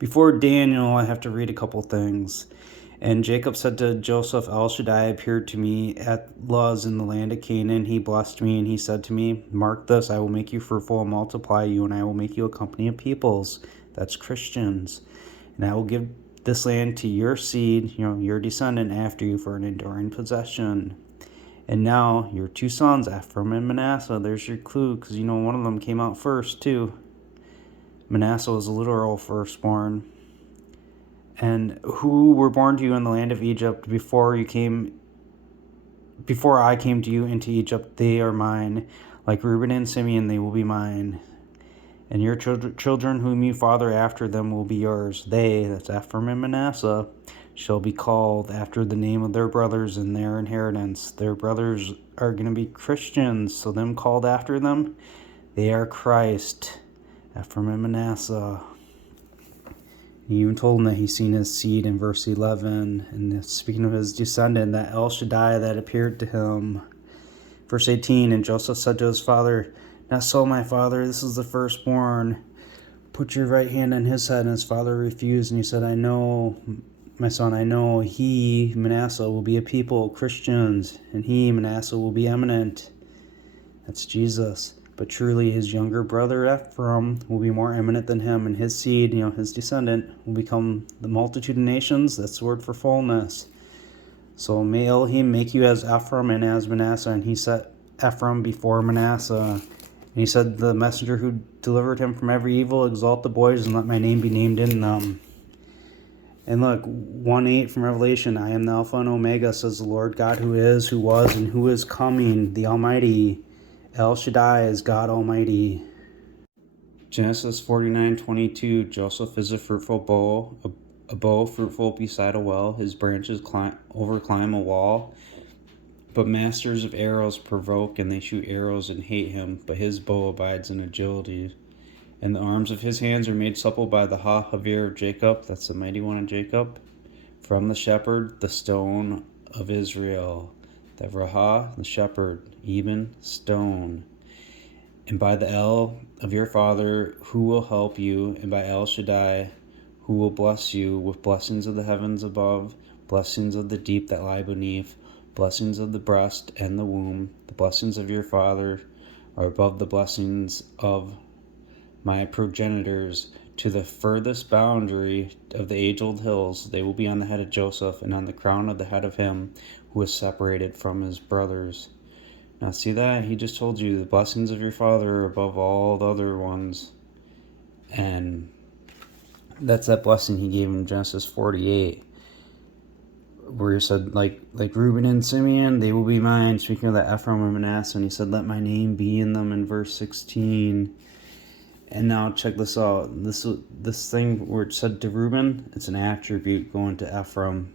Before Daniel, I have to read a couple things. And Jacob said to Joseph, El Shaddai appeared to me at Luz in the land of Canaan. He blessed me, and he said to me, Mark this, I will make you fruitful and multiply you, and I will make you a company of peoples. That's Christians. And I will give this land to your seed, your descendant after you, for an enduring possession. And now your two sons, Ephraim and Manasseh, there's your clue, because one of them came out first too. Manasseh was a literal firstborn. And who were born to you in the land of Egypt before I came to you into Egypt, they are mine. Like Reuben and Simeon, they will be mine. And your children whom you father after them will be yours. They, that's Ephraim and Manasseh, shall be called after the name of their brothers in their inheritance. Their brothers are going to be Christians, so them called after them, they are Christ. Ephraim and Manasseh. He even told him that he's seen his seed in verse 11. And speaking of his descendant, that El Shaddai that appeared to him. Verse 18, and Joseph said to his father, Not so, my father, this is the firstborn. Put your right hand on his head. And his father refused. And he said, I know, my son, I know he, Manasseh, will be a people, Christians. And he, Manasseh, will be eminent. That's Jesus. But truly his younger brother Ephraim will be more eminent than him, and his seed, his descendant, will become the multitude of nations. That's the word for fullness. So may Elohim make you as Ephraim and as Manasseh. And he set Ephraim before Manasseh. And he said, the messenger who delivered him from every evil, exalt the boys and let my name be named in them. And look, 1:8 from Revelation, I am the Alpha and Omega, says the Lord God, who is, who was, and who is coming, the Almighty. El Shaddai is God Almighty. Genesis 49:22. Joseph is a fruitful bow, a bow fruitful beside a well. His branches climb a wall. But masters of arrows provoke, and they shoot arrows and hate him. But his bow abides in agility. And the arms of his hands are made supple by the Ha-Havir of Jacob. That's the mighty one of Jacob. From the shepherd, the stone of Israel. The Raha, the shepherd, even stone. And by the El of your father, who will help you, and by El Shaddai, who will bless you with blessings of the heavens above, blessings of the deep that lie beneath, blessings of the breast and the womb. The blessings of your father are above the blessings of my progenitors. To the furthest boundary of the age-old hills, they will be on the head of Joseph, and on the crown of the head of him who was separated from his brothers. Now see that? He just told you the blessings of your father are above all the other ones. And that's that blessing he gave in Genesis 48. Where he said, like Reuben and Simeon, they will be mine. Speaking of that Ephraim and Manasseh, and he said, let my name be in them in verse 16. And now check this out. This thing where it said to Reuben, it's an attribute going to Ephraim.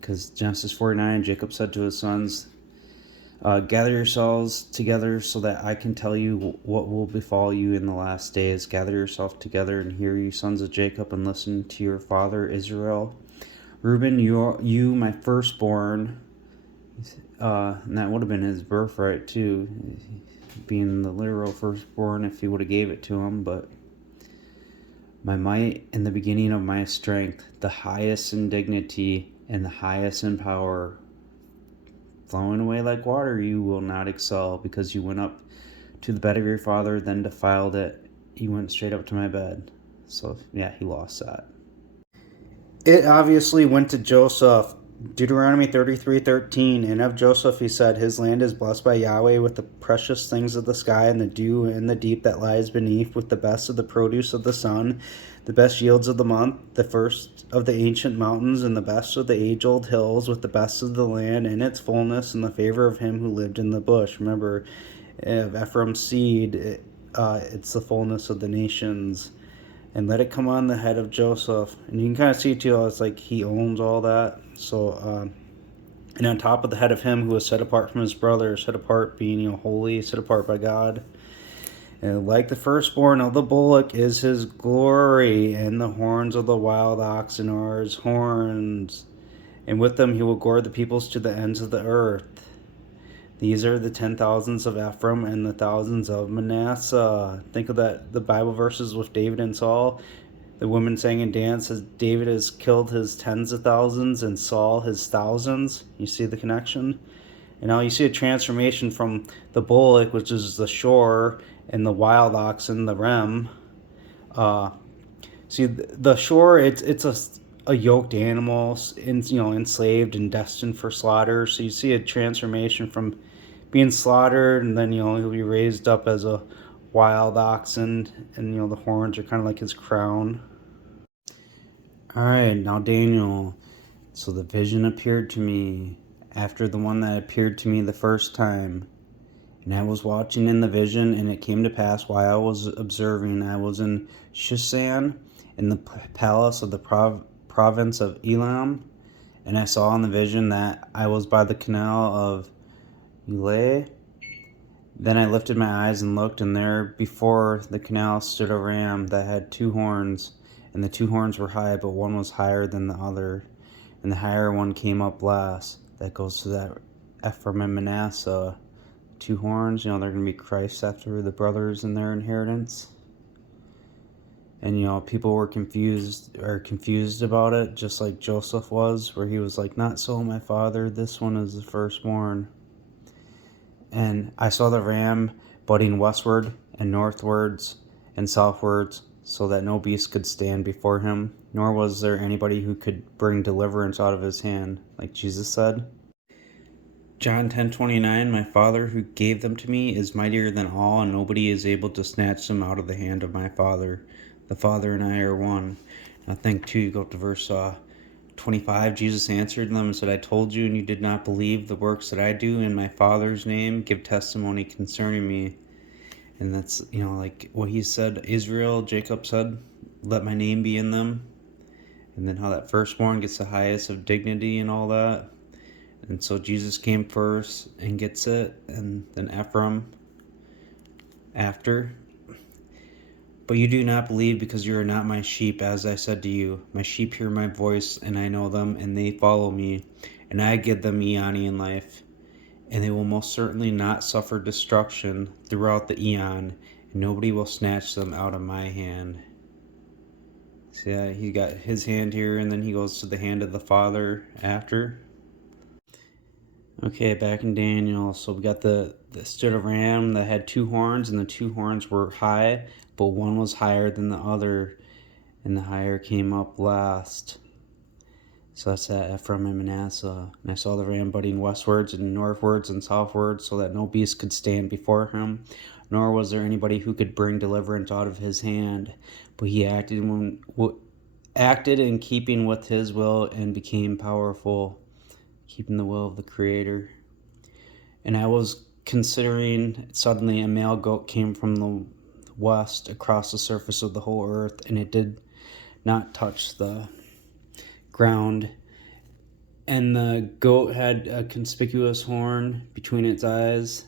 Because Genesis 49, Jacob said to his sons, gather yourselves together so that I can tell you what will befall you in the last days. Gather yourself together and hear, you sons of Jacob, and listen to your father Israel. Reuben, you my firstborn, and that would have been his birthright too, being the literal firstborn if he would have gave it to him, but my might and the beginning of my strength, the highest in dignity and the highest in power, flowing away like water, you will not excel, because you went up to the bed of your father, then defiled it. You went straight up to my bed. So yeah, he lost that. It obviously went to Joseph. Deuteronomy 33:13, and of Joseph he said, his land is blessed by Yahweh with the precious things of the sky and the dew in the deep that lies beneath, with the best of the produce of the sun, the best yields of the month, the first of the ancient mountains, and the best of the age-old hills, with the best of the land in its fullness, and the favor of him who lived in the bush. Remember, of Ephraim's seed, it's the fullness of the nations. And let it come on the head of Joseph. And you can kind of see too, it's like he owns all that. So, and on top of the head of him who was set apart from his brother, set apart being, holy, set apart by God. And like the firstborn of the bullock is his glory, and the horns of the wild oxen are his horns. And with them he will gore the peoples to the ends of the earth. These are the 10,000s of Ephraim and the thousands of Manasseh. Think of that, the Bible verses with David and Saul. The women sang and danced as David has killed his tens of thousands and Saul his thousands. You see the connection? And now you see a transformation from the bullock, which is the shore, and the wild oxen, the rem. See, the shore, it's a yoked animal, enslaved and destined for slaughter. So you see a transformation from being slaughtered, and then he'll be raised up as a wild oxen, and the horns are kind of like his crown. All right, now Daniel. So the vision appeared to me after the one that appeared to me the first time. And I was watching in the vision, and it came to pass while I was observing, I was in Shushan, in the palace of the province of Elam, and I saw in the vision that I was by the canal of Ulai. Then I lifted my eyes and looked, and there before the canal stood a ram that had 2 horns, and the 2 horns were high, but one was higher than the other, and the higher one came up last. That goes to that Ephraim and Manasseh. 2 horns, they're going to be Christ after the brothers in their inheritance. And people were confused about it, just like Joseph was, where he was like, "Not so, my father, this one is the firstborn." And I saw the ram budding westward and northwards and southwards, so that no beast could stand before him, nor was there anybody who could bring deliverance out of his hand, like Jesus said. John 10:29, my Father who gave them to me is mightier than all, and nobody is able to snatch them out of the hand of my Father. The Father and I are one. I think too, you go to verse 25. Jesus answered them and said, I told you, and you did not believe. The works that I do in my Father's name give testimony concerning me. And that's, like what he said, Israel, Jacob said, let my name be in them. And then how that firstborn gets the highest of dignity and all that. And so Jesus came first and gets it, and then Ephraim after. But you do not believe because you are not my sheep, as I said to you. My sheep hear my voice, and I know them, and they follow me. And I give them Eonian life. And they will most certainly not suffer destruction throughout the eon, and nobody will snatch them out of my hand. So yeah, he got his hand here, and then he goes to the hand of the Father after. Okay, back in Daniel, so we got the stood a ram that had 2 horns, and the 2 horns were high, but one was higher than the other, and the higher came up last. So that's that Ephraim and Manasseh. And I saw the ram budding westwards and northwards and southwards, so that no beast could stand before him, nor was there anybody who could bring deliverance out of his hand. But he acted in keeping with his will and became powerful, keeping the will of the Creator. And I was considering, suddenly a male goat came from the west across the surface of the whole earth, and it did not touch the ground. And the goat had a conspicuous horn between its eyes,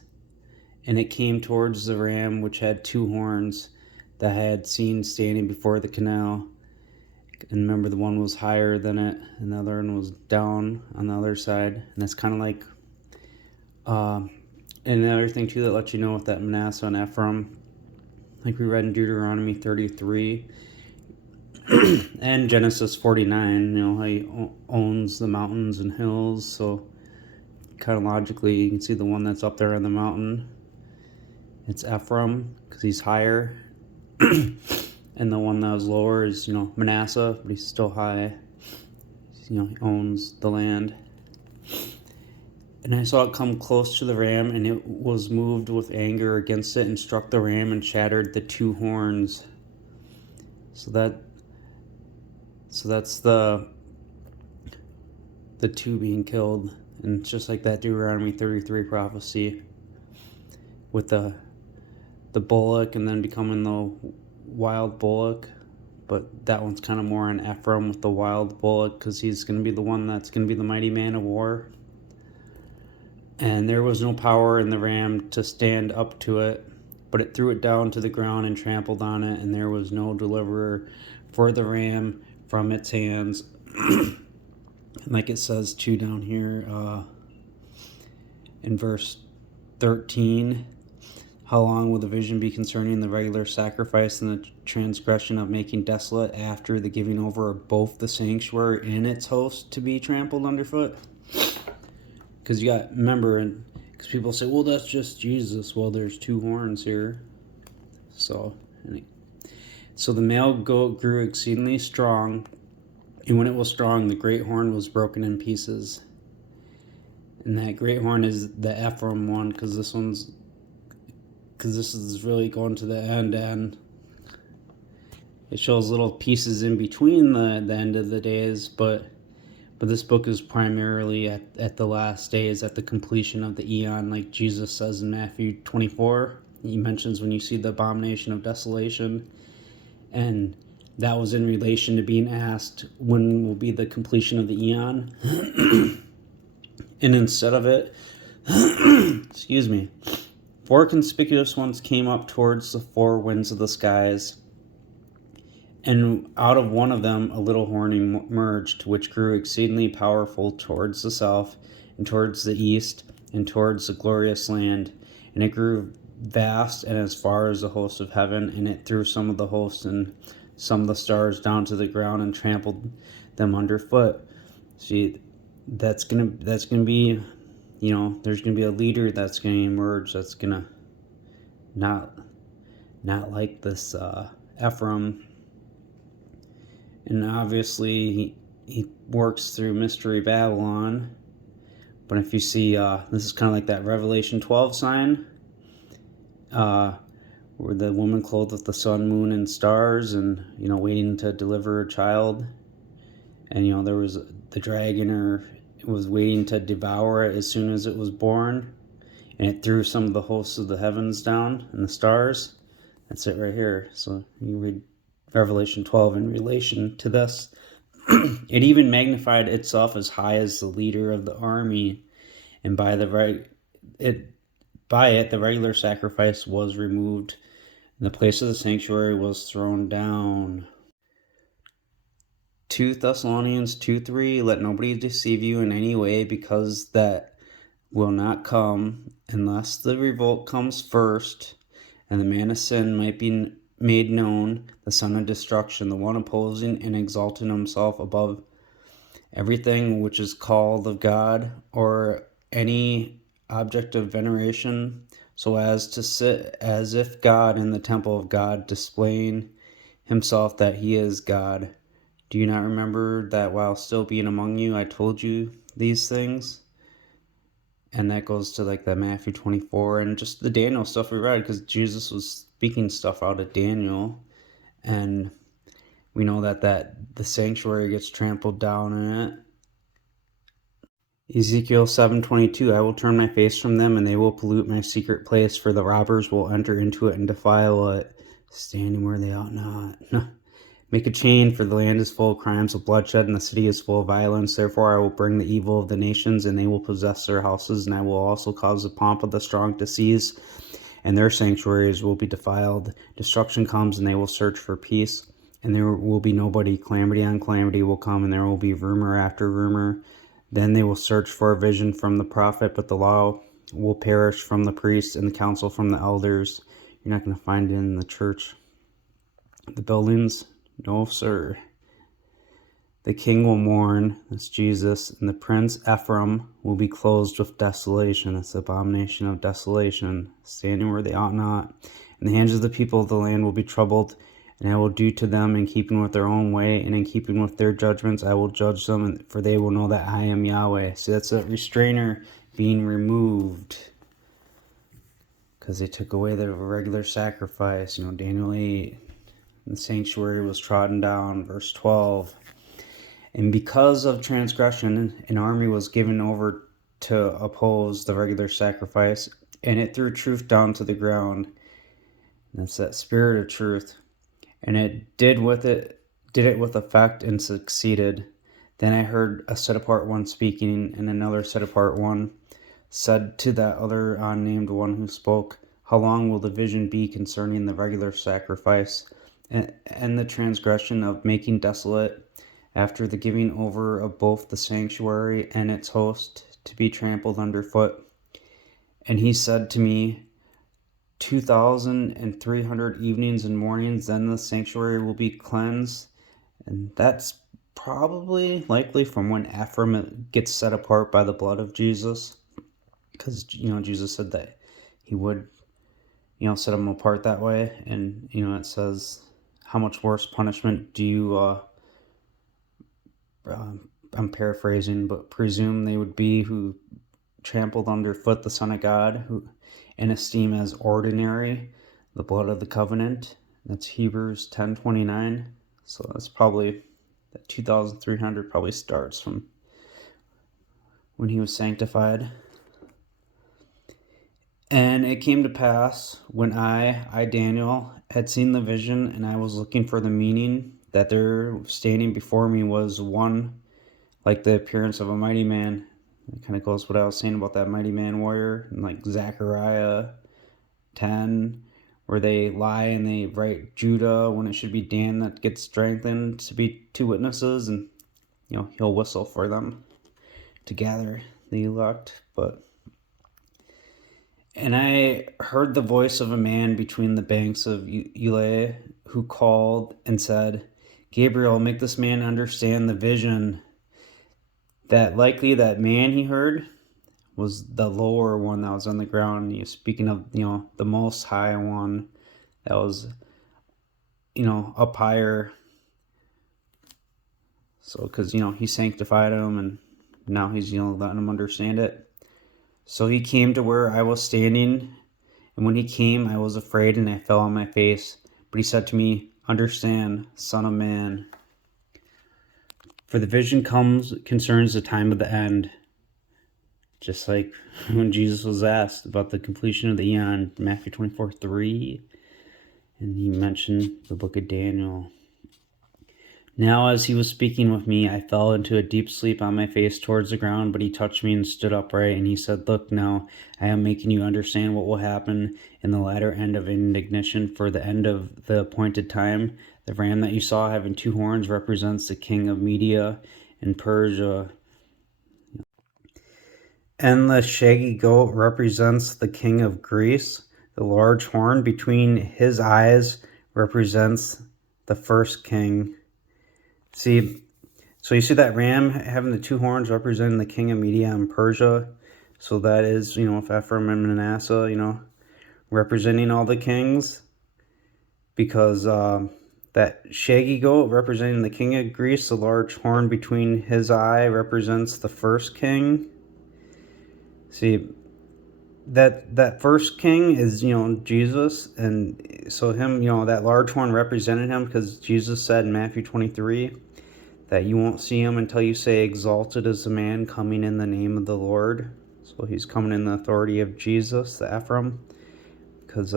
and it came towards the ram, which had 2 horns that I had seen standing before the canal. And remember, the one was higher than it, and the other one was down on the other side. And that's kind of like, and another thing too that lets you know with that Manasseh and Ephraim, like we read in Deuteronomy 33 and Genesis 49, how he owns the mountains and hills. So kind of logically, you can see the one that's up there on the mountain, it's Ephraim, because he's higher. And the one that was lower is, Manasseh, but he's still high. He owns the land. And I saw it come close to the ram, and it was moved with anger against it and struck the ram and shattered the 2 horns. So that's the 2 being killed. And it's just like that Deuteronomy 33 prophecy with the bullock and then becoming the wild bullock, but that one's kind of more on Ephraim with the wild bullock, because he's going to be the one that's going to be the mighty man of war. And there was no power in the ram to stand up to it, but it threw it down to the ground and trampled on it, and there was no deliverer for the ram from its hands. Like it says too down here in verse 13, How long will the vision be concerning the regular sacrifice and the transgression of making desolate after the giving over of both the sanctuary and its host to be trampled underfoot? Because you got, remember, because people say, well, that's just Jesus. Well, there's two horns here. So the male goat grew exceedingly strong, and when it was strong, the great horn was broken in pieces. And that great horn is the Ephraim one, because this is really going to the end, and it shows little pieces in between the end of the days, but this book is primarily at the last days, at the completion of the eon, like Jesus says in Matthew 24. He mentions when you see the abomination of desolation, and that was in relation to being asked when will be the completion of the eon. And instead of it, excuse me, 4 conspicuous ones came up towards the 4 winds of the skies, and out of one of them a little horn emerged, which grew exceedingly powerful towards the south, and towards the east, and towards the glorious land. And it grew vast and as far as the hosts of heaven, and it threw some of the hosts and some of the stars down to the ground and trampled them underfoot. See, that's gonna be, there's gonna be a leader that's gonna emerge that's gonna not like this Ephraim. And obviously he works through Mystery Babylon. But if you see, this is kind of like that Revelation 12 sign, where the woman clothed with the sun, moon, and stars, and waiting to deliver a child. And there was the dragon, or it was waiting to devour it as soon as it was born, and it threw some of the hosts of the heavens down and the stars. That's it right here. So you read Revelation 12 in relation to this. It even magnified itself as high as the leader of the army, and by it the regular sacrifice was removed, and the place of the sanctuary was thrown down. 2 Thessalonians 2:3, let nobody deceive you in any way, because that will not come unless the revolt comes first, and the man of sin might be made known, the son of destruction, the one opposing and exalting himself above everything which is called of God, or any object of veneration, so as to sit as if God in the temple of God, displaying himself that he is God. Do you not remember that while still being among you, I told you these things? And that goes to like the Matthew 24 and just the Daniel stuff we read, because Jesus was speaking stuff out of Daniel. And we know that the sanctuary gets trampled down in it. Ezekiel 7:22, I will turn my face from them, and they will pollute my secret place, for the robbers will enter into it and defile it, standing where they ought not. Make a chain, for the land is full of crimes of bloodshed, and the city is full of violence. Therefore I will bring the evil of the nations, and they will possess their houses, and I will also cause the pomp of the strong to cease, and their sanctuaries will be defiled. Destruction comes, and they will search for peace, and there will be nobody. Calamity on calamity will come, and there will be rumor after rumor. Then they will search for a vision from the prophet, but the law will perish from the priest, and the counsel from the elders. You're not going to find it in the church. The buildings, no sir. The king will mourn, that's Jesus, and the prince Ephraim will be clothed with desolation, that's the abomination of desolation, standing where they ought not. And the hands of the people of the land will be troubled, and I will do to them in keeping with their own way, and in keeping with their judgments I will judge them, for they will know that I am Yahweh. See, that's a restrainer being removed, because they took away the regular sacrifice. Daniel 8, the sanctuary was trodden down, verse 12. And because of transgression, an army was given over to oppose the regular sacrifice, and it threw truth down to the ground. That's that spirit of truth. And it did it with effect and succeeded. Then I heard a set apart one speaking, and another set apart one said to that other unnamed one who spoke, how long will the vision be concerning the regular sacrifice and the transgression of making desolate, after the giving over of both the sanctuary and its host to be trampled underfoot? And he said to me, 2,300 evenings and mornings, then the sanctuary will be cleansed. And that's probably likely from when Ephraim gets set apart by the blood of Jesus. Because, Jesus said that he would, set him apart that way. And, it says, how much worse punishment do you, I'm paraphrasing, but presume they would be who trampled underfoot the Son of God, who and esteem as ordinary the blood of the covenant. That's Hebrews 10:29. So that's probably that 2,300 probably starts from when he was sanctified. And it came to pass when I Daniel, had seen the vision, and I was looking for the meaning, that there standing before me was one like the appearance of a mighty man. It kind of goes what I was saying about that mighty man warrior, and like Zechariah 10, where they lie and they write Judah when it should be Dan that gets strengthened to be two witnesses, and he'll whistle for them to gather the elect. And I heard the voice of a man between the banks of Eleh, who called and said, Gabriel, make this man understand the vision. That likely that man he heard was the lower one that was on the ground. Speaking of, the most high one that was, up higher. So, because, he sanctified him, and now he's, letting him understand it. So he came to where I was standing, and when he came, I was afraid, and I fell on my face. But he said to me, understand, son of man, for the vision concerns the time of the end. Just like when Jesus was asked about the completion of the eon, Matthew 24:3, and he mentioned the book of Daniel. Now as he was speaking with me, I fell into a deep sleep on my face towards the ground, but he touched me and stood upright, and he said, look, now I am making you understand what will happen in the latter end of indignation, for the end of the appointed time. The ram that you saw having two horns represents the king of Media and Persia, and the shaggy goat represents the king of Greece. The large horn between his eyes represents the first king. So you see that ram having the two horns representing the king of Media and Persia. So that is, if Ephraim and Manasseh, representing all the kings. Because that shaggy goat representing the king of Greece, the large horn between his eye represents the first king. See, that first king is, Jesus. And so him, that large horn represented him, because Jesus said in Matthew 23, that you won't see him until you say, exalted is the man coming in the name of the Lord. So he's coming in the authority of Jesus, the Ephraim, because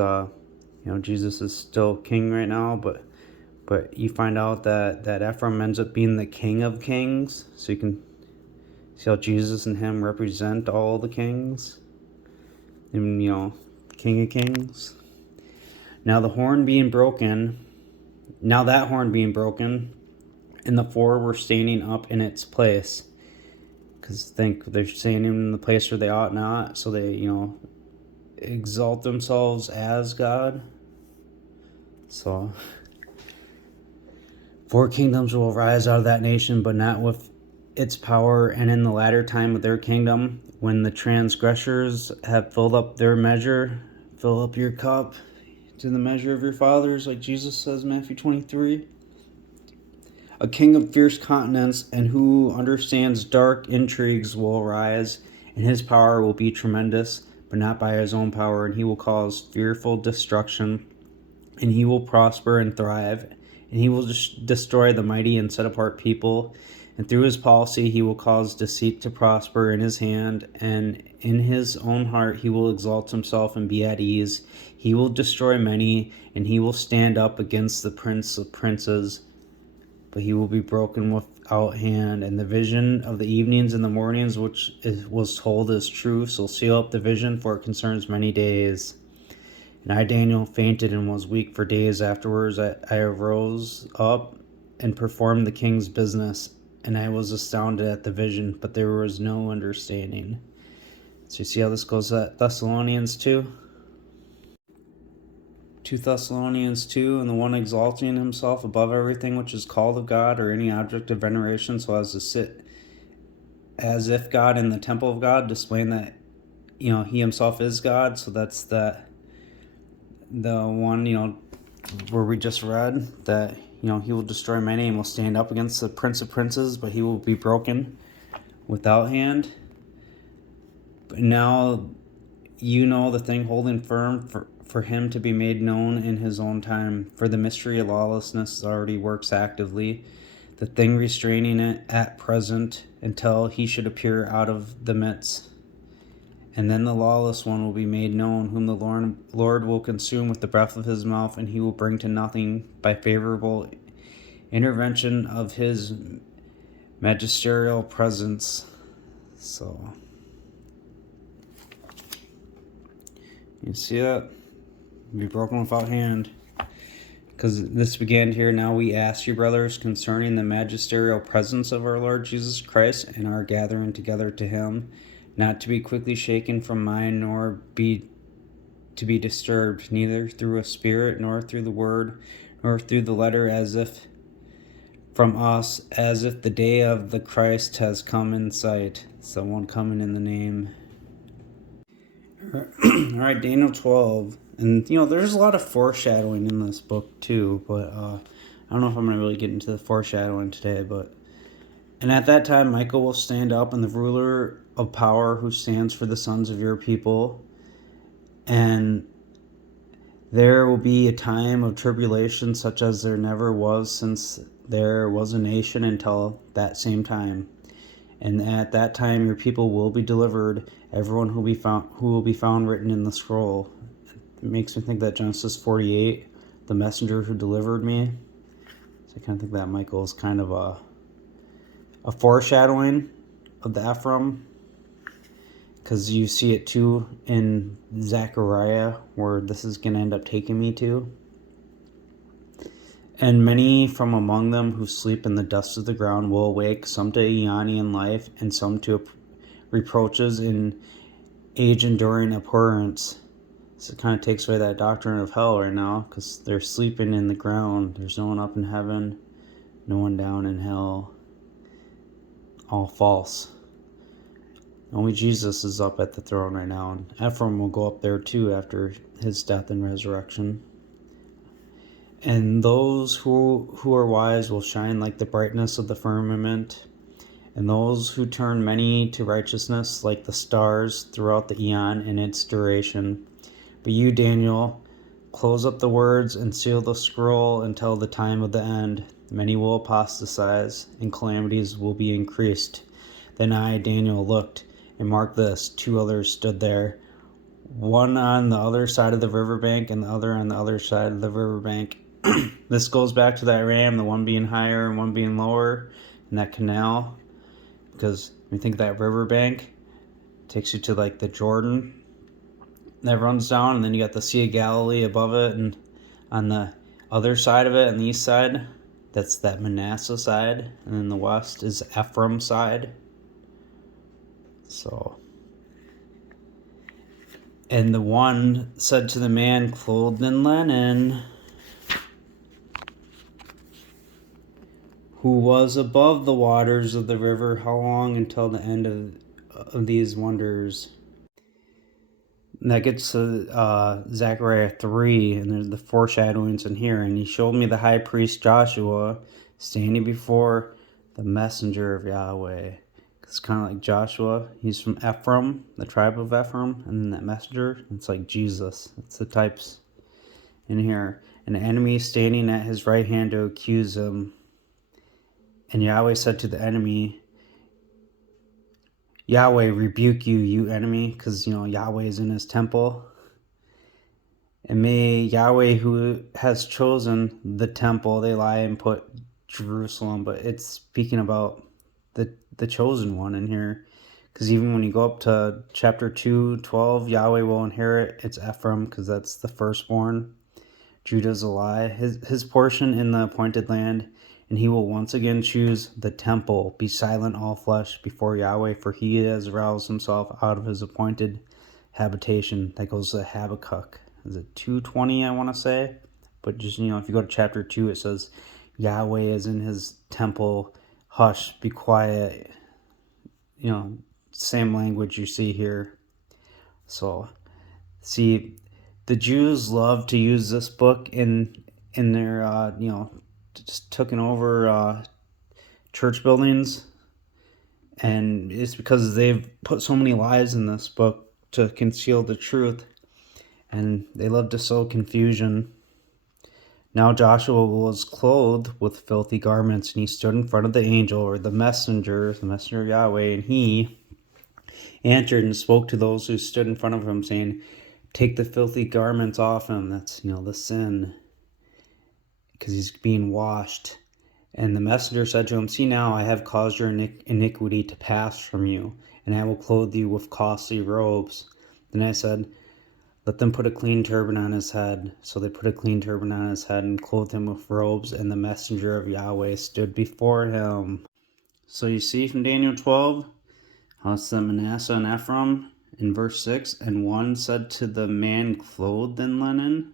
Jesus is still king right now, but you find out that Ephraim ends up being the king of kings. So you can see how Jesus and him represent all the kings, and king of kings. Now that horn being broken, and the four were standing up in its place. Because think they're standing in the place where they ought not. So they, exalt themselves as God. So, four kingdoms will rise out of that nation, but not with its power. And in the latter time of their kingdom, when the transgressors have filled up their measure, fill up your cup to the measure of your fathers, like Jesus says in Matthew 23. A king of fierce countenance and who understands dark intrigues will arise, and his power will be tremendous, but not by his own power, and he will cause fearful destruction, and he will prosper and thrive, and he will destroy the mighty and set apart people, and through his policy he will cause deceit to prosper in his hand, and in his own heart he will exalt himself and be at ease. He will destroy many, and he will stand up against the prince of princes, but he will be broken without hand. And the vision of the evenings and the mornings which was told is true, so seal up the vision, for it concerns many days. And I, Daniel, fainted and was weak for days afterwards. I arose up and performed the king's business, and I was astounded at the vision, but there was no understanding. So you see how this goes at Thessalonians 2? 2 Thessalonians 2, and the one exalting himself above everything which is called of God or any object of veneration, so as to sit as if God in the temple of God, displaying that, he himself is God. So that's the one, where we just read that, he will destroy many and will stand up against the Prince of Princes, but he will be broken without hand. But now the thing holding firm for him to be made known in his own time. For the mystery of lawlessness already works actively, the thing restraining it at present until he should appear out of the midst. And then the lawless one will be made known, whom the Lord will consume with the breath of his mouth, and he will bring to nothing by favorable intervention of his magisterial presence. So, you see that? Be broken without hand. Because this began here, now we ask you, brothers, concerning the magisterial presence of our Lord Jesus Christ and our gathering together to him, not to be quickly shaken from mind, nor to be disturbed, neither through a spirit, nor through the word, nor through the letter, as if from us, as if the day of the Christ has come in sight. Someone coming in the name. All right, Daniel 12. And, there's a lot of foreshadowing in this book, too. But I don't know if I'm going to really get into the foreshadowing today. And at that time, Michael will stand up, and the ruler of power who stands for the sons of your people. And there will be a time of tribulation such as there never was since there was a nation until that same time. And at that time, your people will be delivered, everyone who will be found written in the scroll. It makes me think that Genesis 48, the messenger who delivered me. So I kind of think that Michael is kind of a foreshadowing of the Ephraim, because you see it too in Zechariah, where this is going to end up taking me to. And many from among them who sleep in the dust of the ground will awake, some to Aeonian life, and some to reproaches in age-enduring abhorrence. So it kind of takes away that doctrine of hell right now, because they're sleeping in the ground. There's no one up in heaven, no one down in hell. All false. Only Jesus is up at the throne right now, and Ephraim will go up there too after his death and resurrection. And those who are wise will shine like the brightness of the firmament, and those who turn many to righteousness like the stars throughout the eon and its duration. But you, Daniel, close up the words and seal the scroll until the time of the end. Many will apostatize, and calamities will be increased. Then I, Daniel, looked, and marked this: 2 others stood there, one on the other side of the riverbank and the other on the other side of the riverbank. This goes back to that ram, the one being higher and one being lower in that canal. Because when you think of that riverbank, it takes you to like the Jordan that runs down, and then you got the Sea of Galilee above it, and on the other side of it, on the east side, that's that Manasseh side, and then the west is Ephraim side. So, and the one said to the man clothed in linen, who was above the waters of the river, how long until the end of these wonders? And that gets to Zechariah 3, and there's the foreshadowings in here. And he showed me the high priest Joshua standing before the messenger of Yahweh. It's kind of like Joshua. He's from Ephraim, the tribe of Ephraim, and then that messenger, it's like Jesus. It's the types in here. An enemy standing at his right hand to accuse him. And Yahweh said to the enemy, Yahweh rebuke you, you enemy, because, Yahweh is in his temple. And may Yahweh, who has chosen the temple, they lie and put Jerusalem, but it's speaking about the chosen one in here. Because even when you go up to chapter 2:12, Yahweh will inherit its Ephraim, because that's the firstborn. Judah's a lie, his portion in the appointed land. And he will once again choose the temple. Be silent, all flesh, before Yahweh, for he has roused himself out of his appointed habitation. That goes to Habakkuk. is it 2:20, I want to say? But just, if you go to chapter 2, it says, Yahweh is in his temple, hush, be quiet. Same language you see here. So, see, the Jews love to use this book in their, just taking over church buildings. And it's because they've put so many lies in this book to conceal the truth. And they love to sow confusion. Now Joshua was clothed with filthy garments, and he stood in front of the angel, or the messenger of Yahweh, and he answered and spoke to those who stood in front of him, saying, take the filthy garments off him. That's, the sin, because he's being washed. And the messenger said to him, see now, I have caused your iniquity to pass from you, and I will clothe you with costly robes. Then I said, let them put a clean turban on his head. So they put a clean turban on his head and clothed him with robes, and the messenger of Yahweh stood before him. So you see from Daniel 12, how it's the Manasseh and Ephraim in verse 6, and one said to the man clothed in linen,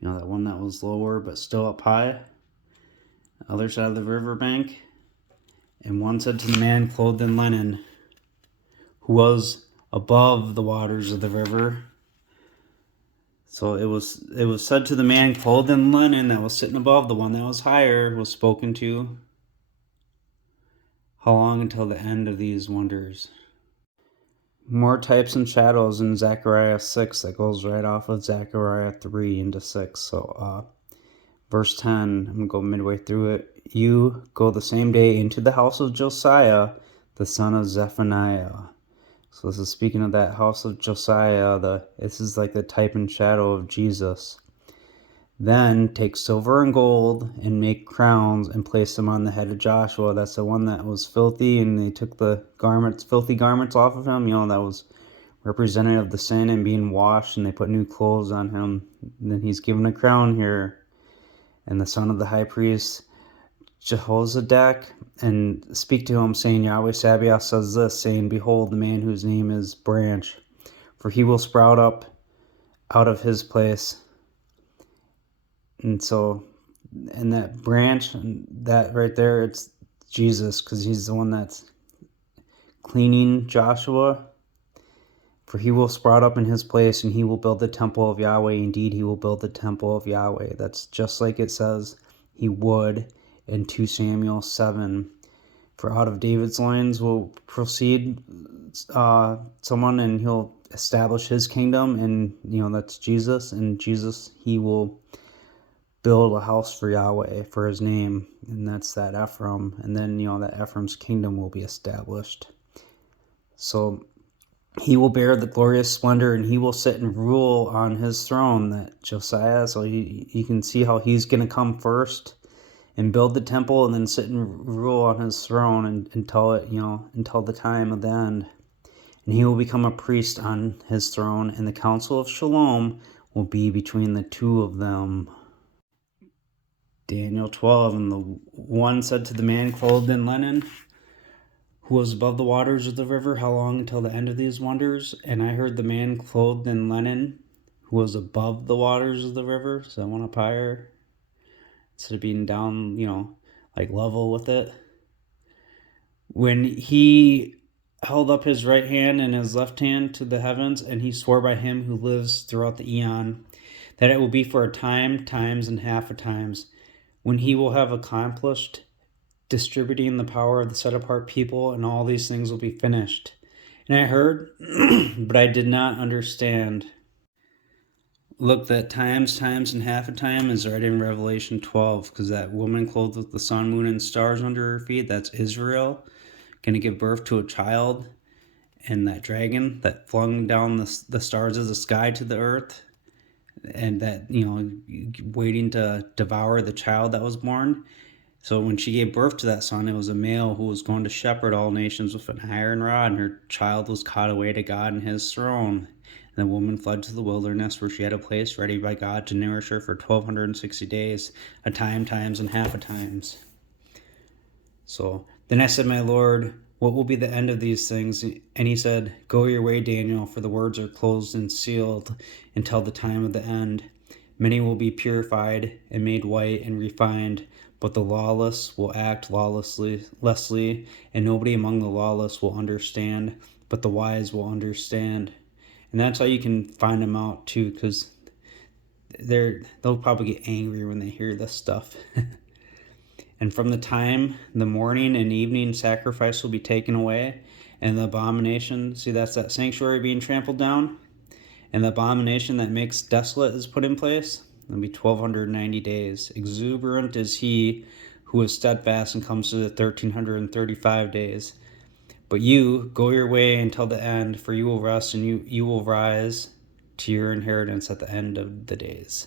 that one that was lower but still up high, the other side of the riverbank, and one said to the man clothed in linen, who was above the waters of the river. So it was said to the man clothed in linen that was sitting above the one that was higher, was spoken to, how long until the end of these wonders? More types and shadows in Zechariah 6 that goes right off of Zechariah 3 into 6. So verse 10, I'm going to go midway through it. You go the same day into the house of Josiah, the son of Zephaniah. So this is speaking of that house of Josiah. This is like the type and shadow of Jesus. Then take silver and gold and make crowns and place them on the head of Joshua. That's the one that was filthy, and they took the filthy garments off of him. That was representative of the sin and being washed, and they put new clothes on him. And then he's given a crown here. And the son of the high priest Jehozadak, and speak to him, saying, Yahweh Sabaoth says this, saying, behold, the man whose name is Branch, for he will sprout up out of his place. And so, and that branch, that right there, it's Jesus, because he's the one that's cleaning Joshua. For he will sprout up in his place, and he will build the temple of Yahweh. Indeed, he will build the temple of Yahweh. That's just like it says he would in 2 Samuel 7. For out of David's loins will proceed someone, and he'll establish his kingdom, and that's Jesus. And Jesus, he will build a house for Yahweh, for his name, and that's that Ephraim. And then that Ephraim's kingdom will be established. So he will bear the glorious splendor, and he will sit and rule on his throne, that Josiah. So you can see how he's going to come first and build the temple, and then sit and rule on his throne until the time of the end. And he will become a priest on his throne, and the council of Shalom will be between the two of them. Daniel 12, and the one said to the man clothed in linen, who was above the waters of the river, how long until the end of these wonders? And I heard the man clothed in linen, who was above the waters of the river, so I went up higher, instead of being down, like level with it. When he held up his right hand and his left hand to the heavens, and he swore by him who lives throughout the eon, that it will be for a time, times, and half a times, when he will have accomplished distributing the power of the set-apart people, and all these things will be finished. And I heard, but I did not understand. Look, that times, and half a time is right in Revelation 12, because that woman clothed with the sun, moon, and stars under her feet, that's Israel, going to give birth to a child, and that dragon that flung down the stars of the sky to the earth, and that, waiting to devour the child that was born. So when she gave birth to that son, it was a male who was going to shepherd all nations with an iron rod, and her child was caught away to God and his throne. And the woman fled to the wilderness, where she had a place ready by God to nourish her for 1,260 days, a time, times, and half a times. So then I said, my Lord, What will be the end of these things? And he said, Go your way, Daniel, for the words are closed and sealed until the time of the end. Many will be purified and made white and refined, but the lawless will act lawlessly, and nobody among the lawless will understand, but the wise will understand. And that's how you can find them out too, because they'll probably get angry when they hear this stuff. And from the time the morning and evening sacrifice will be taken away, and the abomination, see, that's that sanctuary being trampled down, and the abomination that makes desolate is put in place. It'll be 1290 days. Exuberant is he who is steadfast and comes to the 1335 days. But you go your way until the end, for you will rest and you will rise to your inheritance at the end of the days.